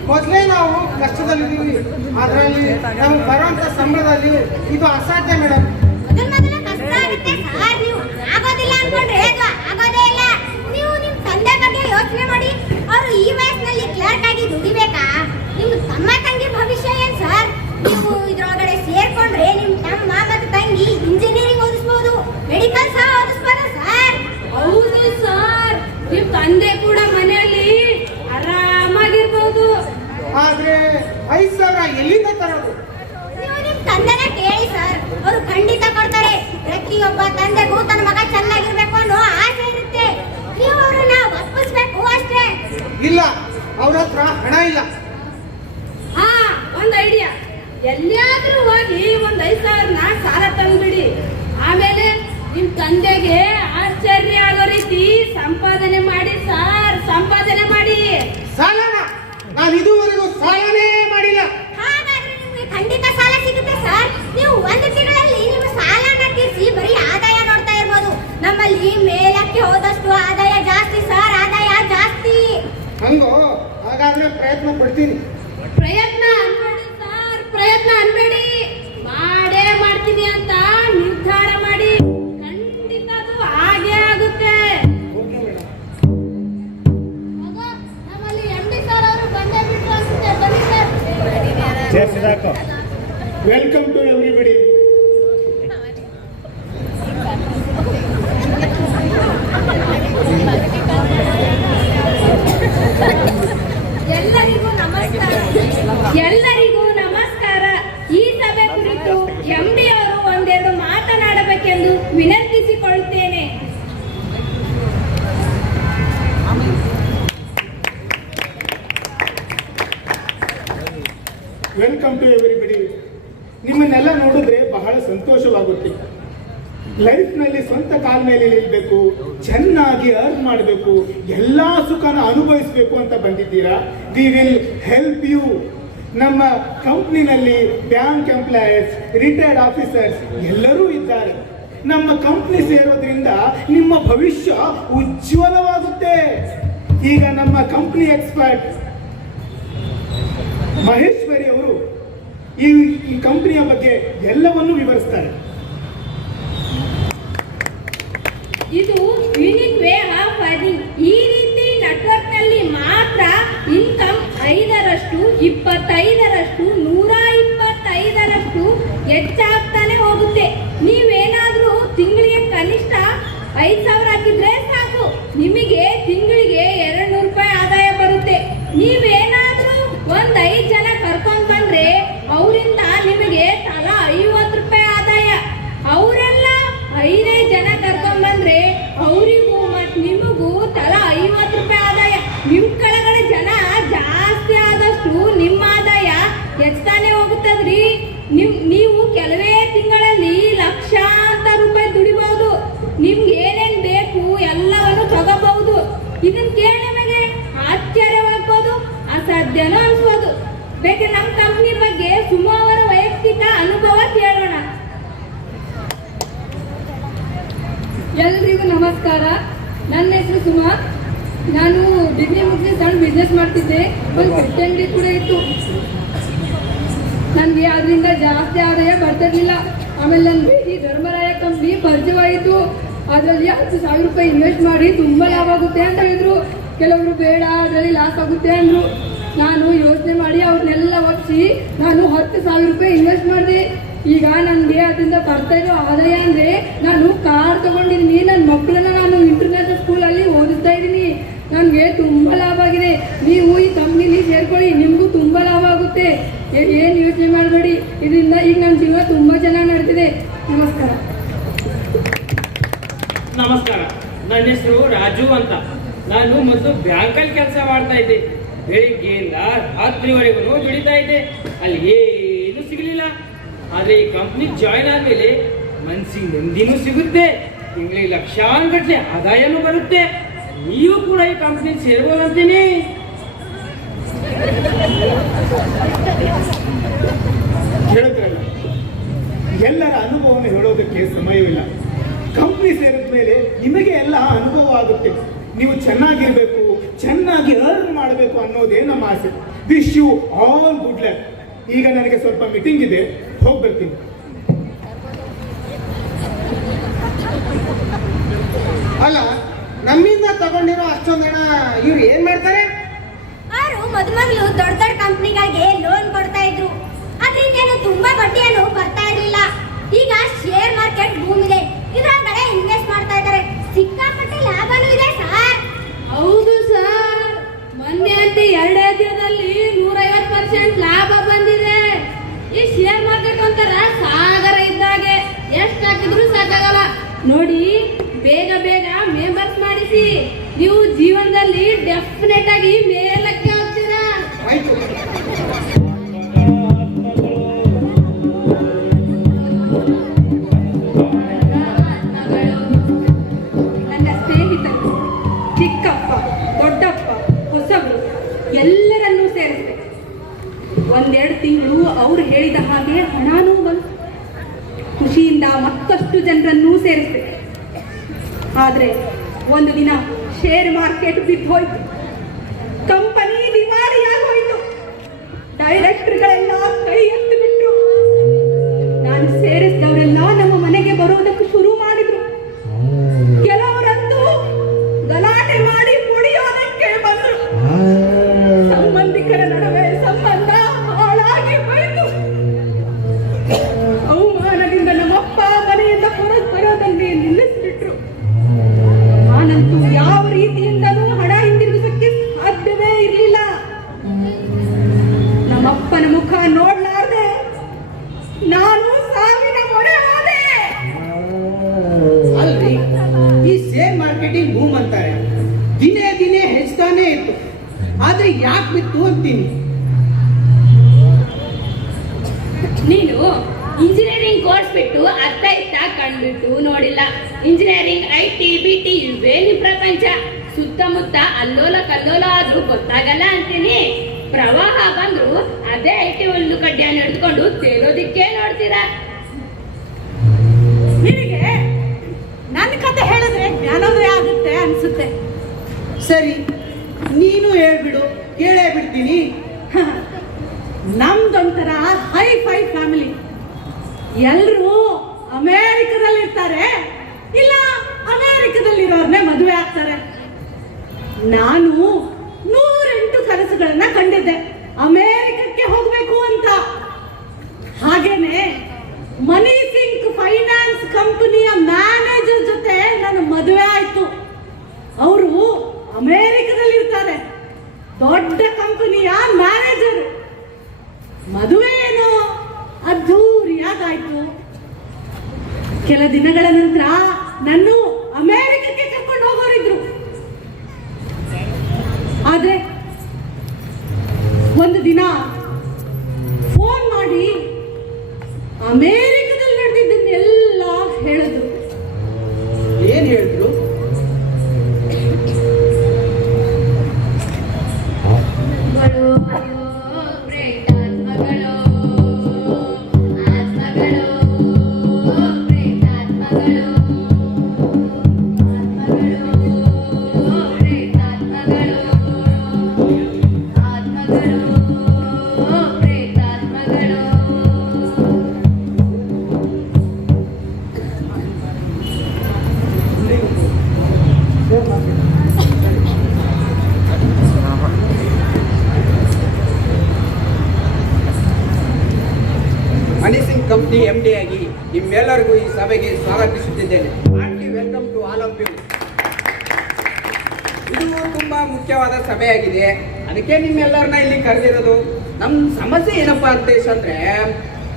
ಮೊದಲೇ ನಾವು ಕಷ್ಟದಲ್ಲಿದ್ದೀವಿ. ಅದರಲ್ಲಿ ನಮ್ಗೆ ಬರುವಂತ ಸಂಬಳದಲ್ಲಿ ಇದು ಅಸಾಧ್ಯ ಮೇಡಮ್. ಮೊದಲ ಕಷ್ಟ ಆಗುತ್ತೆ ಸರ್. ನೀವು ಆಗೋದಿಲ್ಲ ಅನ್ಕೊಂಡ್ರೆ ಅದು ಆಗೋದೇ ಇಲ್ಲ. ನೀವು ನಿಮ್ಮ ತಂದೆ ಬಗ್ಗೆ ಯೋಚನೆ ಮಾಡಿ. ಅವರು ಈ ವಯಸ್ಸಿನಲ್ಲಿ ಕ್ಲರ್ಕ್ ಆಗಿ ದುಡಿಬೇಕಾ? ನಿಮ್ಮ ತಮ್ಮ ತಂಗಿ ಭವಿಷ್ಯ ಏನ್ ಸರ್? ನೀವು ಇದ್ರೊಳಗಡೆ ಸೇರ್ಕೊಂಡ್ರೆ ನಿಮ್ಮ ತಮ್ಮ ಮತ್ತು ತಂಗಿ ಇಂಜಿನಿಯರಿಂಗ್ ಓದಿಸ್ಬೋದು, ಮೆಡಿಕಲ್ ಸಹ ಓದಿಸ್ಬೋದು ಸರ್. ಹೌದು ಸರ್, ನಿಮ್ ತಂದೆ ಕೂಡ ಮನೆಯಲ್ಲಿ ಆರಾಮಾಗಿರ್ಬೋದು. ಆದ್ರೆ 5,000 ಎಲ್ಲಿಂದ ತರೋದು? ನೀವು ನಿಮ್ಮ ತಂದೆನ ಕೇಳಿ ಸರ್, ಅವರು ಖಂಡಿತ ಕೊಡ್ತಾರೆ. ಪ್ರತಿಯೊಬ್ಬ ತಂದೆಗೂ ತನ್ನ ಮಗ ಚೆನ್ನಾಗಿರ್ಬೇಕು ಅನ್ನೋ ಆಸೆ ಇರುತ್ತೆ. ನೀವು ಅವರನ್ನ ಒಪ್ಪಿಸ್ಬೇಕು ಅಷ್ಟೇ. ಇಲ್ಲ, ಅವ್ರ ಹತ್ರ ಹಣ ಇಲ್ಲ. ಹಾ, ಒಂದ್ ಐಡಿಯಾ. ಎಲ್ಲಿಯಾದ್ರೂ ಹೋಗಿ ಒಂದ್ 5,000 ಸಾಲ ತಂದ್ಬಿಡಿ. ಆಮೇಲೆ ನಿಮ್ ತಂದೆಗೆ ಆಶ್ಚರ್ಯ ಆಗೋ ರೀತಿ ಸಂಪಾದನೆ ಮಾಡಿ ಸರ್, ಸಂಪಾದನೆ ಮಾಡಿ. ಸಾಲನ? ನಾನು ಇದುವರೆಗೂ ಸಾಲನೇ ಮಾಡಿಲ್ಲ. ಹಾಗಾದ್ರೆ ನಿಮಗೆ ಖಂಡಿತ ಸಾಲ ಸಿಗುತ್ತೆ ಸರ್. ನೀವು ಒಂದು ತಿಂಗಳಲ್ಲಿ ನಿಮ್ಮ ಸಾಲನ ತೀರಿಸಿ ಬರೀ ಆದಾಯ ನೋಡ್ತಾ ಇರ್ಬೋದು. ನಮ್ಮಲ್ಲಿ ಮೇಲಕ್ಕೆ ಹೋದಷ್ಟು ಆದಾಯ ಜಾಸ್ತಿ ಸರ್, ಆದಾಯ ಜಾಸ್ತಿ. ಹಂಗೋ? ಹಾಗಾದ್ರೆ ಪ್ರಯತ್ನ ಪಡ್ತೀನಿ. ಪ್ರಯತ್ನ ಅನ್ಬೇಡಿ ಸರ್, ಪ್ರಯತ್ನ ಅನ್ಬೇಡಿ. ಮಾಡೇ ಮಾಡ್ತೀನಿ ಅಂತ ನಿರ್ಧಾರ ಮಾಡಿ. ಖಂಡಿತ ಅದು ಹಾಗೆ ಆಗುತ್ತೆ. ನಮ್ಮಲ್ಲಿ MD ಸರ್ ಅವರು ಬಂದೇ ಬಿಟ್ರು ಅನ್ಸುತ್ತೆ. ಬನ್ನಿ ಸರ್. Welcome to everybody. ಎಲ್ಲರಿಗೂ ನಮಸ್ಕಾರ. ಎಲ್ಲರಿಗೂ ನಮಸ್ಕಾರ. ಈ ಸಭೆ ಕುರಿತು MD ಅವರು ಒಂದೆರಡು ಮಾತನಾಡಬೇಕೆಂದು ವಿನಂತಿಸಿಕೊಳ್ಳುತ್ತೇನೆ. Welcome to everybody. ನಿಮ್ಮನ್ನೆಲ್ಲ ನೋಡಿದ್ರೆ ಬಹಳ ಸಂತೋಷವಾಗುತ್ತೆ. ಲೈಫ್ನಲ್ಲಿ ಸ್ವಂತ ಕಾಲ ಮೇಲೆ ನಿಲ್ಬೇಕು, ಚೆನ್ನಾಗಿ ಅರ್ನ್ ಮಾಡಬೇಕು, ಎಲ್ಲ ಸುಖನ ಅನುಭವಿಸಬೇಕು ಅಂತ ಬಂದಿದ್ದೀರಾ. We will help you. ನಮ್ಮ ಕಂಪ್ನಿನಲ್ಲಿ ಬ್ಯಾಂಕ್ ಎಂಪ್ಲಾಯೀಸ್, ರಿಟೈರ್ಡ್ ಆಫೀಸರ್ಸ್ ಎಲ್ಲರೂ ಇದ್ದಾರೆ. ನಮ್ಮ ಕಂಪ್ನಿ ಸೇರೋದ್ರಿಂದ ನಿಮ್ಮ ಭವಿಷ್ಯ ಉಜ್ವಲವಾಗುತ್ತೆ. ಈಗ ನಮ್ಮ ಕಂಪ್ನಿ ಎಕ್ಸ್ಪರ್ಟ್ ಮಹೇಶ್ವರಿ ಅವರು ಈ ಕಂಪನಿಯ ಬಗ್ಗೆ ಎಲ್ಲವನ್ನೂ ವಿವರಿಸ್ತಾರೆ. ಇದು ಯೂನಿಕ್ ವೇ ಆಫ್ ಅರ್ನಿಂಗ್. ಈ ರೀತಿ ನೆಟ್ವರ್ಕ್ ನಲ್ಲಿ ಮಾತ್ರ ಇನ್ಕಮ್ 5 10ರಷ್ಟು 25ರಷ್ಟು 125ರಷ್ಟು ಹೆಚ್ಚಾಗ್ತಾನೆ ಹೋಗುತ್ತೆ. ನೀವೇನಾದ್ರೂ ತಿಂಗಳಿಗೆ ಕನಿಷ್ಠ 5,000 ಹಾಕಿದ್ರೆ ಸಾಕು, ನಿಮಗೆ ತಿಂಗಳಿಗೆ 200 ರೂಪಾಯಿ ಆದಾಯ ಬರುತ್ತೆ. ನೀವೇನಾದ್ರೂ ಒಂದ್ 5 ಜನ ಕರ್ಕೊಂಡ್ ಬಂದ್ರೆ ಅವರಿಂದ ನಿಮಗೆ ತಲಾ 50 ರೂಪಾಯಿ ಆದಾಯ. ಅವರೆಲ್ಲ 5 ಜನ ಕರ್ಕೊಂಡ್ ಬಂದ್ರೆ ಅವರಿಗೂ ಮತ್ ನಿಮಗೂ ತಲಾ 50 ರೂಪಾಯಿ ಆದಾಯ. ನಿಮ್ ಕೆಳಗಡೆ ಜನ ಜಾಸ್ತಿ ಆದಷ್ಟು ನಿಮ್ಮ ಆದಾಯ ಹೆಚ್ಚಾನೆ ಹೋಗುತ್ತದ್ರಿ. ನೀವು ಕೆಲವೇ ತಿಂಗಳಲ್ಲಿ ಲಕ್ಷಾಂತರ ರೂಪಾಯಿ ದುಡಿಬಹುದು. ನಿಮ್ಗೆ ಏನೇನ್ ಬೇಕು ಎಲ್ಲವನ್ನು ತಗೋಬಹುದು. ಇದನ್ನ ಕೇಳಿ ನಮಗೆ ಆಶ್ಚರ್ಯವಾಗ್ಬೋದು, ಅಸಾಧ್ಯನೂ ಅನ್ಸ್ಬೋದು. ಬೇಕಾದ್ರೆ ನಮ್ಮ ಕಂಪ್ನಿ ಬಗ್ಗೆ ಸುಮಾ ಅವರ ವೈಯಕ್ತಿಕ ಅನುಭವ ಕೇಳೋಣ. ಎಲ್ರಿಗೂ ನಮಸ್ಕಾರ. ನನ್ನ ಹೆಸರು ಸುಮಾ. ನಾನು ಡಿಗ್ರಿ ಮುಗಿಸಿ ಸಣ್ಣ ಬಿಸ್ನೆಸ್ ಮಾಡ್ತಿದ್ದೆ. ಒಂದು ಪೆಟ್ ಅಂಗಡಿ ಕೂಡ ಇತ್ತು. ನನಗೆ ಅದರಿಂದ ಜಾಸ್ತಿ ಆದಾಯ ಬರ್ತಿರ್ಲಿಲ್ಲ. ಆಮೇಲೆ ನನಗೆ ಈ ಧರ್ಮರಾಯ ಕಂಪ್ನಿ ಪರಿಚಯವಾಯಿತು. ಅದರಲ್ಲಿ 10,000 ರೂಪಾಯಿ ಇನ್ವೆಸ್ಟ್ ಮಾಡಿ ತುಂಬ ಲಾಭ ಆಗುತ್ತೆ ಅಂತ ಹೇಳಿದ್ರು. ಕೆಲವರು ಬೇಡ, ಅದರಲ್ಲಿ ಲಾಸ್ ಆಗುತ್ತೆ ಅಂದರು. ನಾನು ಯೋಚನೆ ಮಾಡಿ ಅವ್ರನ್ನೆಲ್ಲ ಒಪ್ಪಿಸಿ ನಾನು 10,000 ರೂಪಾಯಿ ಇನ್ವೆಸ್ಟ್ ಮಾಡಿದೆ. ಈಗ ನನಗೆ ಅದರಿಂದ ಬರ್ತಾ ಇರೋ ಆದಾಯ ಅಂದರೆ ನಾನು ಕಾರ್ ತಗೊಂಡಿದ್ದೀನಿ. ನನ್ನ ಮಕ್ಕಳನ್ನ ನಾನು ಇಂಟರ್ನ್ಯಾಷನಲ್ ಸ್ಕೂಲಲ್ಲಿ ಓದಿಸ್ತಾ ಇದ್ದೀನಿ. ನನಗೆ ತುಂಬ ಲಾಭ ಆಗಿದೆ. ನೀವು ಈ ಕಂಪ್ನಿಲಿ ಸೇರ್ಕೊಳ್ಳಿ, ನಿಮಗೂ ತುಂಬ ಲಾಭ ಆಗುತ್ತೆ. ಏನು ಯೋಚನೆ ಮಾಡಬೇಡಿ. ಇದರಿಂದ ಈಗ ನನ್ನ ಜೀವನ ತುಂಬ ಚೆನ್ನಾಗಿ ನಡೀತಿದೆ. ನಮಸ್ಕಾರ. ನಮಸ್ಕಾರ. ನನ್ನ ಹೆಸರು ರಾಜು ಅಂತ. ನಾನು ಮೊದಲು ಬ್ಯಾಂಕಲ್ಲಿ ಕೆಲಸ ಮಾಡ್ತಾ ಇದ್ದೆ. ಬೆಳಿಗ್ಗೆಯಿಂದ ರಾತ್ರಿವರೆಗೂ ದುಡಿತಾ ಇದ್ದೆ. ಅಲ್ಲಿ ಏನು ಸಿಗಲಿಲ್ಲ. ಆದರೆ ಈ ಕಂಪ್ನಿ ಜಾಯ್ನ್ ಆದಮೇಲೆ ಮನಸ್ಸಿಗೆ ನೆಮ್ಮದಿನೂ ಸಿಗುತ್ತೆ, ತಿಂಗಳಿಗೆ ಲಕ್ಷಾನುಗಟ್ಟಲೆ ಆದಾಯನೂ ಬರುತ್ತೆ. ನೀವು ಕೂಡ ಈ ಕಂಪ್ನಿ ಸೇರ್ಬೋದಂತೀನಿ. ಹೇಳಿದ್ರಲ್ಲ, ಎಲ್ಲರ ಅನುಭವವನ್ನು ಹೇಳೋದಕ್ಕೆ ಸಮಯವಿಲ್ಲ. ಕಂಪ್ನಿ ಸೇರಿದ ಮೇಲೆ ನಿಮಗೆ ಎಲ್ಲ ಅನುಭವ ಆಗುತ್ತೆ. ನೀವು ಚೆನ್ನಾಗಿರ್ಬೇಕು, ಚೆನ್ನಾಗಿ ಅರ್ನ್ ಮಾಡಬೇಕು ಅನ್ನೋದೇ ನಮ್ಮ ಆಸೆ. Wish you all good luck. ಈಗ ನನಗೆ ಸ್ವಲ್ಪ ಮೀಟಿಂಗ್ ಇದೆ, ಹೋಗ್ಬರ್ತೀನಿ. ಅಲ್ಲ, ನಮ್ಮಿಂದ ತಗೊಂಡಿರೋ ಅಷ್ಟೊಂದು ಹಣ ಇವ್ರು ಏನ್ ಮಾಡ್ತಾರೆ? ಅವರು ಮೊದಲು ದೊಡ್ಡ ದೊಡ್ಡ ಕಂಪ್ನಿಗಳಿಗೆ ಲೋನ್ ಕೊಡ್ತಾ ಇದ್ರು. ಅದರಿಂದ ತುಂಬಾ ಬಡ್ಡಿಯನ್ನು ಬರ್ತಾ ಇರಲಿಲ್ಲ. ಈಗ ಶೇರ್ ಮಾರ್ಕೆಟ್ ಬೂಮ್ ಇದೆ, ಇದ್ರೊಳಗಡೆ ಇನ್ವೆಸ್ಟ್ ಮಾಡ್ತಾ ಇದ್ದಾರೆ. ಸಿಕ್ಕಾಪಟ್ಟೆ ಲಾಭನೂ ಇದೆ ಸರ್. ಹೌದು ಸರ್, ಮೊನ್ನೆ ಅಂತ 2 ದಿನದಲ್ಲಿ 150% ಲಾಭ ಬಂದಿದೆ. ಈ ಶೇರ್ ಮಾರ್ಕೆಟ್ ಒಂಥರ ಸಾಗರ ಇದ್ದಾಗೆ, ಎಷ್ಟು ಹಾಕಿದ್ರು ಸಾಕಾಗಲ್ಲ. ನೋಡಿ, ಬೇಗ ಬೇಗ ಮೆಂಬರ್ಸ್ ಮಾಡಿಸಿ. ನೀವು ಜೀವನದಲ್ಲಿ ಡೆಫಿನೆಟ್ ಆಗಿ ಮೇಲಕ್ಕೆ ಹೋಗ್ತೀರಾ. ನನ್ನ ಸ್ನೇಹಿತರು, ಚಿಕ್ಕಪ್ಪ, ದೊಡ್ಡಪ್ಪ, ಹೊಸಬರು ಎಲ್ಲರನ್ನೂ ಸೇರಿಸ್ಬೇಕು. 1-2 ತಿಂಗಳು ಅವ್ರು ಹೇಳಿದ ಹಾಗೆ ಹಣನೂ ಬಂತು. ಖುಷಿಯಿಂದ ಮತ್ತಷ್ಟು ಜನರನ್ನೂ ಸೇರಿಸ್ಬೇಕು. ಆದರೆ ಒಂದು ದಿನ ಶೇರ್ ಮಾರ್ಕೆಟ್ ಬಿದ್ದೋಯ್ತು. ಕಂಪನಿ ದಿವಾಳಿಯಾಗೋಯ್ತು. ಡೈರೆಕ್ಟರ್ಗಳೆಲ್ಲ ಕೈ ಎತ್ತು ಬಿಟ್ರು. ನಾನು ಸೇರಿಸಿದವರೆಲ್ಲ ನಮ್ಮ ಮನೆಗೆ ಬರೋದಕ್ಕೆ ಶುರು ಮಾಡಿದ್ರು. ಕೆಲವರಂತೂ ಗಲಾಟೆ ಮಾಡಿ ಮುಡಿಯೋದಕ್ಕೆ ಬಂದರು. ಸಂಬಂಧಿಕರ ನಡುವೆ ಸಂಬಂಧ ಹಾಳಾಗಿ ಹೋಯಿತು. ಅವಮಾನದಿಂದ ನಮ್ಮಪ್ಪ ಮನೆಯಿಂದ ಹೊರಗೆ ಬರೋದನ್ನೇ ನಿಲ್ಲಿಸ್ಬಿಟ್ರು. ನಾನಂತೂ ಯಾವ ರೀತಿಯಿಂದಲೂ ಹಣ ಹಿಂದಿರುಗಿಸಕ್ಕೆ ಸಾಧ್ಯವೇ ಇರಲಿಲ್ಲ. ನಮ್ಮಪ್ಪನ ಮುಖ ನೋಡ್ಲಾರ್ದೆ ನಾನು ಸಾವಿನ ಮೊರೆ ಹೋದೆ. ಅಲ್ರಿ, ಈ ಶೇರ್ ಮಾರ್ಕೆಟಿಂಗ್ ಬೂಮ್ ಅಂತಾರೆ, ದಿನೇ ದಿನೇ ಹೆಚ್ಚಾನೇ ಇತ್ತು. ಆದ್ರೆ ಯಾಕೆ ಬಿತ್ತು ಅಂತೀನಿ. ನೀನು ಇಂಜಿನಿಯರಿಂಗ್ ಕೋರ್ಸ್ ಬಿಟ್ಟು ಅರ್ಥ ಇತ್ತ ಕಂಡ್ಬಿಟ್ಟು ನೋಡಿಲ್ಲ. ಇಂಜಿನಿಯರಿಂಗ್, IT, BT ಇವೇ ನಿಮ್ ಪ್ರಪಂಚ. ಸುತ್ತಮುತ್ತ ಅಲ್ಲೋಲ ಕಲ್ಲೋಲ ಆದ್ರೂ ಗೊತ್ತಾಗಲ್ಲ ಅಂತೀನಿ. ಪ್ರವಾಹ ಬಂದ್ರು ಅದೇ IT ಹುಲ್ಲು ಕಡ್ಡಿಯನ್ನು ಹಿಡಿದುಕೊಂಡು ತೇಲೋದಿಕ್ಕೆ ನೋಡ್ತೀರಾ. ನಿನಗೆ ನನ್ನ ಕತೆ ಹೇಳಿದ್ರೆ ಜ್ಞಾನೋದಯ ಆಗುತ್ತೆ ಅನ್ಸುತ್ತೆ. ಸರಿ, ನೀನು ಹೇಳ್ಬಿಡು, ಕೇಳೇ ಬಿಡ್ತೀನಿ. ನಮ್ದೊಂಥರ ಹೈ-ಫೈ ಫ್ಯಾಮಿಲಿ. ಎಲ್ಲರೂ ಅಮೇರಿಕದಲ್ಲಿ ಇರ್ತಾರೆ, ಇಲ್ಲ ಅಮೇರಿಕದಲ್ಲಿರೋರ್ನೇ ಮದುವೆ ಆಗ್ತಾರೆ. ನಾನು 108 ಕನಸುಗಳನ್ನ ಕಂಡಿದ್ದೆ. ಅಮೆರಿಕಕ್ಕೆ ಹೋಗ್ಬೇಕು ಅಂತ. ಹಾಗೇನೆ ಮನಿ ಸಿಂಕ್ ಫೈನಾನ್ಸ್ ಕಂಪನಿಯ ಮ್ಯಾನೇಜರ್ ಜೊತೆ ನನ್ನ ಮದುವೆ ಆಯ್ತು. ಅವರು ಅಮೆರಿಕದಲ್ಲಿ ಇರ್ತಾರೆ, ದೊಡ್ಡ ಕಂಪನಿಯ ಮ್ಯಾನೇಜರ್. ಮದುವೆ ಏನೋ ಅದ್ಧೂರಿಯಾಗಾಯ್ತು. ಕೆಲ ದಿನಗಳ ನಂತರ ನನ್ನ ಅಮೆರಿಕಕ್ಕೆ ಕರ್ಕೊಂಡು ಹೋಗೋರಿದ್ರು. ಆದ್ರೆ ಒಂದು ದಿನ ಫೋನ್ ಮಾಡಿ ಅಮೆರಿಕದಲ್ಲಿ ನಡೆದಿದ್ದನ್ನೆಲ್ಲ ಹೇಳಿದ್ರು. ಏನ್ ಹೇಳಿದ್ರು? ಮನಿ ಸಿಂಗ್ ಕಂಪ್ನಿ MD ಆಗಿ ನಿಮ್ಮೆಲ್ಲರಿಗೂ ಈ ಸಭೆಗೆ ಸ್ವಾಗತಿಸುತ್ತಿದ್ದೇನೆ. Heartly welcome to all of you. ಇದು ತುಂಬಾ ಮುಖ್ಯವಾದ ಸಭೆಯಾಗಿದೆ. ಅದಕ್ಕೆ ನಿಮ್ಮೆಲ್ಲರನ್ನ ಇಲ್ಲಿ ಕರೆದಿರೋದು. ನಮ್ಮ ಸಮಸ್ಯೆ ಏನಪ್ಪಾ ಉದ್ದೇಶ ಅಂದ್ರೆ,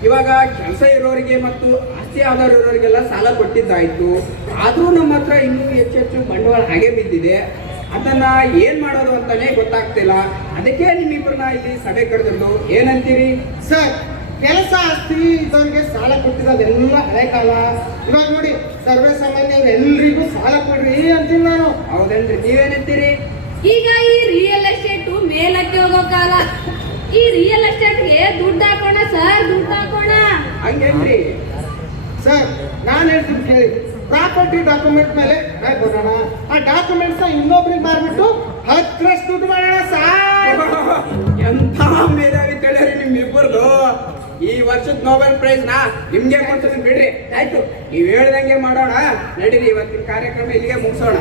ಇವಾಗ ಕೆಲಸ ಇರೋರಿಗೆ ಮತ್ತು ಆಸ್ತಿ ಆಧಾರ ಇರೋರಿಗೆಲ್ಲ ಸಾಲ ಕೊಟ್ಟಿದ್ದಾಯ್ತು. ಆದ್ರೂ ನಮ್ಮ ಹತ್ರ ಇನ್ನೂ ಹೆಚ್ಚೆಚ್ಚು ಬಂಡವಾಳ ಹಾಗೆ ಬಿದ್ದಿದೆ. ಅದನ್ನ ಏನ್ ಮಾಡೋದು ಅಂತಾನೆ ಗೊತ್ತಾಗ್ತಿಲ್ಲ. ಅದಕ್ಕೆ ನಿಮ್ಮಿಬ್ಬರನ್ನ ಇಲ್ಲಿ ಸಭೆ ಕರೆದಿರೋದು. ಏನಂತೀರಿ ಸರ್, ಕೆಲಸ ಆಸ್ತಿ ಇದ್ದವ್ರಿಗೆ ಸಾಲ ಕೊಟ್ಟಿರೋದೆಲ್ಲ ಹಳೆ ಕಾಲ. ಇವಾಗ ನೋಡಿ, ಸರ್ವೇ ಸಾಮಾನ್ಯವ್ರು ಎಲ್ರಿಗೂ ಸಾಲ ಕೊಡ್ರಿ ಅಂತೀನಿ ನಾನು. ಹೌದೇನ್ರಿ? ನೀವೇನಂತೀರಿ? ಈಗ ಈ ರಿಯಲ್ ಎಸ್ಟೇಟ್ ಮೇಲಕ್ಕೆ ಹೋಗೋ ಕಾಲ. ಈ ರಿಯಲ್ ಎಸ್ಟೇಟ್ಗೆ ದುಡ್ಡು ಹಾಕೋಣ ಸರ್, ದುಡ್ಡು ಹಾಕೋಣ. ಹಂಗೇನ್ರಿ? ಸರ್, ನಾನು ಹೇಳ್ತೀನಿ ಕೇಳಿ. ಪ್ರಾಪರ್ಟಿ ಡಾಕ್ಯುಮೆಂಟ್ ಮೇಲೆ ಕೊಡೋಣ. ಆ ಡಾಕ್ಯುಮೆಂಟ್ಸ್ ಇನ್ನೊಬ್ರಿಗೆ ಮಾರ್ಬಿಟ್ಟು 10 ದುಡ್ಡು ಮಾಡೋಣ ಸರ್. ಎಂಥ ಮೇಧಾವಿ ತಿಳಿಯರಿ ನಿಮ್ಮಿಬ್ಬರದು. ಈ ವರ್ಷದ ನೋಬೆಲ್ ಪ್ರೈಸ್ ನಾ ನಿಮ್ಗೆ ಕೊಡ್ತೀನಿ ಬಿಡ್ರಿ. ಆಯ್ತು, ನೀವ್ ಹೇಳ್ದಂಗೆ ಮಾಡೋಣ. ನಡೀರಿ, ಇವತ್ತಿನ ಕಾರ್ಯಕ್ರಮ ಇಲ್ಲಿಗೆ ಮುಗಿಸೋಣ.